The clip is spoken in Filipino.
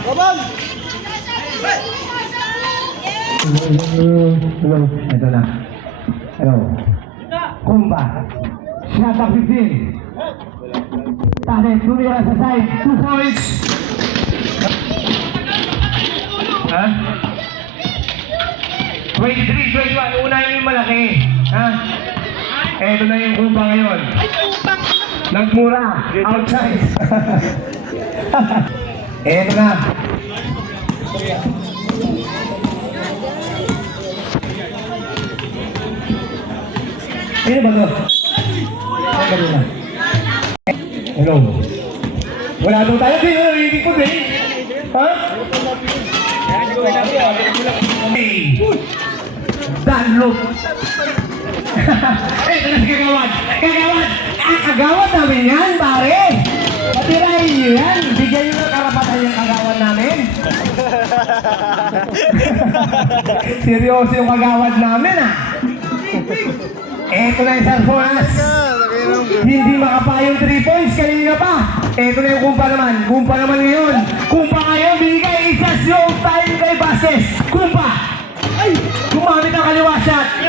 Babang! Hello. Ito na. Hello. Kumba. Shot up 15. Tanet, tumira sa side. 2 points. Ha? 23, 21. Unahin yung malaki. Ha? Ito na yung kumba ngayon. Nagmura. Outside. Ito na. Sino ba ito? Hello. Wala daw tayo din. Hindi ko din. Ha? Danlop. Eh, ito na si Kagawad. Kagawad! Kagawad namin yan, pare. Patirahin nyo yan. Bigyan nyo ng karapatan yung kagawad namin. Seryoso yung kagawad namin, ah. Eto na yung Sarfonas. Hindi makapayong 3 points kanina pa. Eto na yung kumpa naman. Kumpa naman ngayon. Kumpa ngayon, bigay isa showtime kay Bases. Kumpa! Ay! Gumamit ang kaliwa shot.